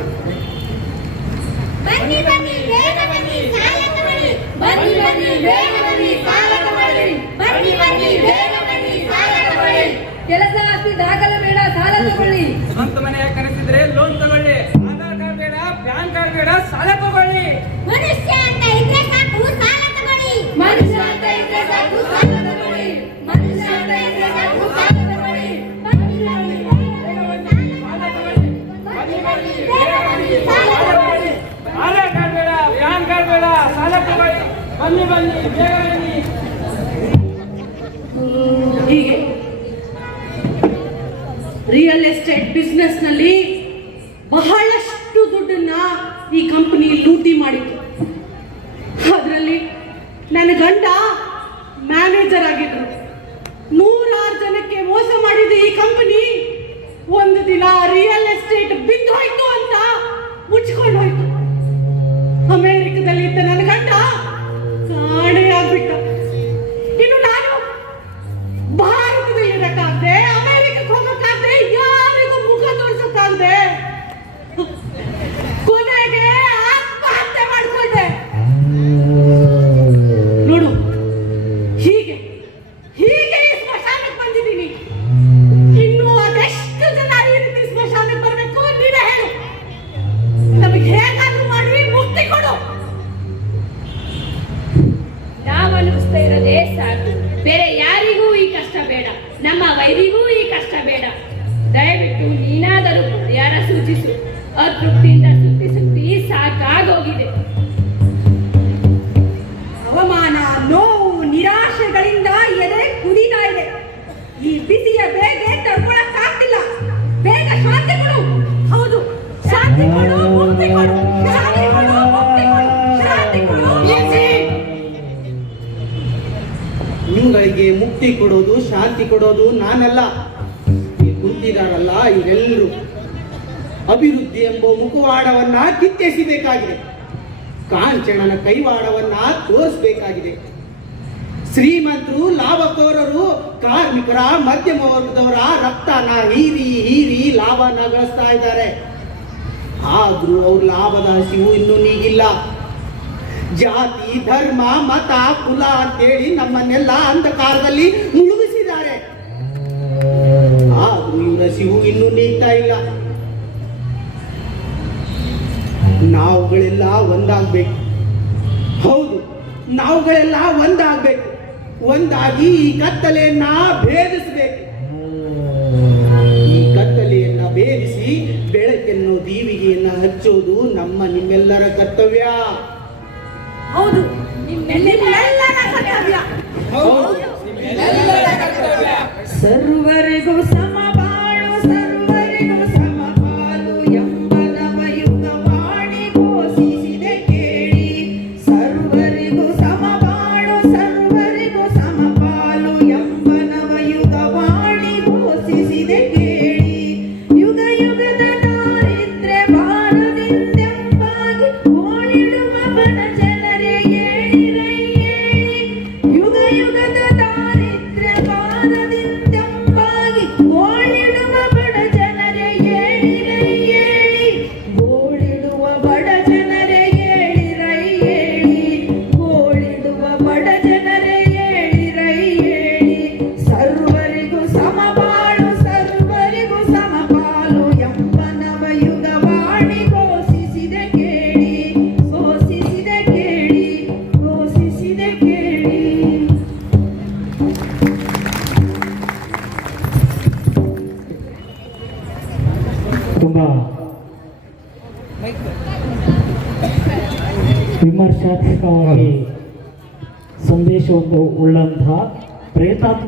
ಬನ್ನಿ ಬನ್ನಿ ಬೇಗ ಬನ್ನಿ ಸಾಲ ತಗೊಳ್ಳಿ. ಬನ್ನಿ ಬನ್ನಿ ಬೇಗ ಬನ್ನಿ ಸಾಲ ತಗೊಳ್ಳಿ. ಬನ್ನಿ ಬನ್ನಿ ಬೇಗ ಬನ್ನಿ ಸಾಲ ತಗೊಳ್ಳಿ. ಕೆಲಸ ಆಸ್ತಿ ದಾಖಲೆ ಬೇಡ, ಸಾಲ ತಗೊಳ್ಳಿ. ಸ್ವಂತ ಮನೆ ಕನಸಿದ್ರೆ ಲೋನ್ ತಗೊಳ್ಳಿ. ಆಧಾರ್ ಕಾರ್ಡ್ ಬೇಡ, ಪ್ಯಾನ್ ಕಾರ್ಡ್ ಬೇಡ, ಸಾಲ ತಗೊಳ್ಳಿ. ಮನುಷ್ಯ ಅಂತ ಇದ್ರೆ ಸಾಕು ಸಾಲ ತಗೊಳ್ಳಿ. ಮನುಷ್ಯ ಅಂತ ಇದ್ರೆ ಸಾಕು ಸಾಲ ತಗೊಳ್ಳಿ. ಮನುಷ್ಯ ಅಂತ ಇದ್ರೆ ಸಾಕು ಸಾಲ ತಗೊಳ್ಳಿ. ಬನ್ನಿ ಬನ್ನಿ ಬೇಗ ಬನ್ನಿ ಸಾಲ ತಗೊಳ್ಳಿ. ಬನ್ನಿ ಬನ್ನಿ ಬೇಗ ಬನ್ನಿ ಸಾಲ ತಗೊಳ್ಳಿ. ಆಧಾರ್ ಕಾರ್ಡ್ ಬೇಡ, ಪ್ಯಾನ್ ಕಾರ್ಡ್ ಬೇಡ, ಸಾಲ ತಗೊಳ್ಳಿ. ಬನ್ನಿ ಬನ್ನಿ ಬೇಗ ಬನ್ನಿ. ಹೀಗೆ ರಿಯಲ್ ಎಸ್ಟೇಟ್ ಬಿಸ್ನೆಸ್ ನಲ್ಲಿ ಬಹಳಷ್ಟು ದುಡ್ಡನ್ನ ಈ ಕಂಪನಿ ಲೂಟಿ ಮಾಡಿತ್ತು. ಅದರಲ್ಲಿ ನನ್ನ ಗಂಡ ಮ್ಯಾನೇಜರ್ ಆಗಿದ್ರು. 100 ಜನಕ್ಕೆ ಮೋಸ ಮಾಡಿದ ಈ ಕಂಪನಿ ಒಂದು ದಿನ ರಿಯಲ್ ಎಸ್ಟೇಟ್ ಬಿದ್ದು ಹೋಯ್ತು ಅಂತ ಮುಚ್ಕೊಂಡು ಹೋಯ್ತು. ಅಮೆರಿಕದಲ್ಲಿ ಇದ್ದ ನನ್ನ ಗಂಡ ಕಾಣೆಯಾಗ್ಬಿಟ್ಟ. ಇನ್ನು ನಾನು ಭಾರತದಲ್ಲಿ ಇರಕ್ಕಾಗದೆ, ಅಮೆರಿಕಕ್ಕೆ ಹೋಗಕ್ಕಾಗದೆ, ಯಾರಿಗೂ ಮುಖ ತೋರಿಸಕ್ಕಾಗದೆ ಕೊನೆಗೆ ಆತ್ಮಹತ್ಯೆ ಮಾಡ್ಕೊಂಡೆ. ನೋಡು, ಹೀಗೆ ಹೀಗೆ ಈ ಸ್ಮಶಾನಕ್ಕೆ ಬಂದಿದ್ದೀನಿ. ಇನ್ನು ಅದೆಷ್ಟು ಜನ ಈ ರೀತಿ ಸ್ಮಶಾನಕ್ಕೆ ಬರಬೇಕು ನೀನೇ ಹೇಳು. ನಮಗೆ ಹೇಗಾದ್ರೂ ಮಾಡಿ ಮುಕ್ತಿ ಕೊಡು. ನಾವು ಅನುಭವಿಸ್ತಾ ಇರೋದೇ ಸಾಕು. ಬೇರೆ ಯಾರಿಗೂ ಈ ಕಷ್ಟ ಬೇಡ, ನಮ್ಮ ವೈರಿಗೂ ಈ ಕಷ್ಟ ಬೇಡ. ದಯವಿಟ್ಟು ನೀನಾದರೂ ಪರಿಹಾರ ಸೂಚಿಸು. ಅತೃಪ್ತಿಯಿಂದ ಸುತ್ತಿ ಸುತ್ತಿ ಸಾಕಾಗೋಗಿದೆ. ಅವಮಾನ, ನೋವು, ನಿರಾಶೆಗಳಿಂದ ಎದೆ ಕುದೀತಾ ಇದೆ. ಈ ಬಿಸಿಯ ಬೇಗೆ ತಡ್ಕೊಳಕ್ಕಾಗ್ತಿಲ್ಲ. ಬೇಗ ಶಾಂತಿ ಕೊಡು. ಹೌದು, ಶಾಂತಿ ಕೊಡು, ಮುಕ್ತಿ ಕೊಡು. ಶಾಂತಿ ಕೊಡು, ಮುಕ್ತಿ ಕೊಡು. ಶಾಂತಿ ಕೊಡು, ಮುಕ್ತಿ. ನಿಮ್ಗಳಿಗೆ ಮುಕ್ತಿ ಕೊಡೋದು, ಶಾಂತಿ ಕೊಡೋದು ನಾನಲ್ಲ, ಈ ಕುಂತಿದಾರಲ್ಲ ಇವರೆಲ್ಲರೂ. ಅಭಿವೃದ್ಧಿ ಎಂಬ ಮುಖವಾಡವನ್ನ ಕಿತ್ತೆಸಿಬೇಕಾಗಿದೆ. ಕಾಂಚನನ ಕೈವಾಡವನ್ನ ತೋರಿಸಬೇಕಾಗಿದೆ. ಶ್ರೀಮಂತರು, ಲಾಭಕೋರರು, ಕಾರ್ಮಿಕರ, ಮಧ್ಯಮ ವರ್ಗದವರ ರಕ್ತನ ಹೀರಿ ಹೀರಿ ಲಾಭನ ಗಳಿಸ್ತಾ ಇದ್ದಾರೆ. ಆದ್ರೂ ಅವ್ರ ಲಾಭದ ಹಸಿವು ಇನ್ನೂ ನೀಗಿಲ್ಲ. ಜಾತಿ ಧರ್ಮ ಮತ ಕುಲ ಅಂತೇಳಿ ನಮ್ಮನ್ನೆಲ್ಲ ಅಂಧಕಾರದಲ್ಲಿ ಮುಳುಗಿಸಿದ್ದಾರೆ. ಆದ್ರೂ ಇವರ ಸಿಹು ಇನ್ನೂ ನೀಗ್ತಾ ಇಲ್ಲ. ನಾವುಗಳೆಲ್ಲ ಒಂದಾಗ್ಬೇಕು. ಹೌದು, ನಾವುಗಳೆಲ್ಲ ಒಂದಾಗ್ಬೇಕು. ಒಂದಾಗಿ ಈ ಕತ್ತಲೆಯನ್ನ ಭೇದಿಸಬೇಕು. ಈ ಕತ್ತಲೆಯನ್ನ ಭೇದಿಸಿ ಬೆಳಕನ್ನು ದೀವಿಗೆಯನ್ನ ಹಚ್ಚೋದು ನಿಮ್ಮೆಲ್ಲರ ಕರ್ತವ್ಯ. ಹೌದು, ನಿಮ್ಮೆಲ್ಲರ ಕರ್ತವ್ಯ. ಸರ್ವರಿಗೂ ಸಮಬಾಳು ಸರ್ವರಿಗೂ ಸಮಪಾಲು ಎಂಬ ನವಯುಗವಾಣಿ ಘೋಷಿಸಿದೆ ಕೇಳಿ. ಸರ್ವರಿಗೂ ಸಮಬಾಳು ಸರ್ವರಿಗೂ ಸಮಪಾಲು ಎಂಬ ನವಯುಗವಾಣಿ ಘೋಷಿಸಿದೆ ಕೇಳಿ. ಯುಗ ಯುಗದ ದಾರಿದ್ರ್ಯ ಭಾರದಿಂದೆಂಬಾಗಿ ಓಡಿಡುವ ಬಡ ಜನರೇ ಏಳಿರೈ ಏಳಿ. ಯುಗ ಯುಗದ ದಾರಿದ್ರ್ಯ ಭಾರದಿಂದೆಂಬಾಗಿ ಓಡಿಡುವ ಬಡ ಜನರೇ ಏಳಿರೈ ಏಳಿ. ಓಡಿಡುವ ಬಡ ಜನರೇ ಏಳಿರೈ ಏಳಿ. ಓಡಿಡುವ ಬಡ ಜನರೇ ಏಳಿರೈ ಏಳಿ. ಸರ್ವರಿಗೂ ಸಮಬಾಳು ಸರ್ವರಿಗೂ ಸಮಪಾಲು ಎಂಬ ನವಯುಗವಾಣಿ ಘೋಷಿಸಿದೆ ಕೇಳಿ. ಘೋಷಿಸಿದೆ ಕೇಳಿ. ಘೋಷಿಸಿದೆ ಕೇಳಿ. ತುಂಬ ವಿಮರ್ಶಾತ್ಮಕವಾಗಿ ಸಂದೇಶವನ್ನು ಉಳ್ಳಂತಹ ಪ್ರೇತಾತ್ಮಕ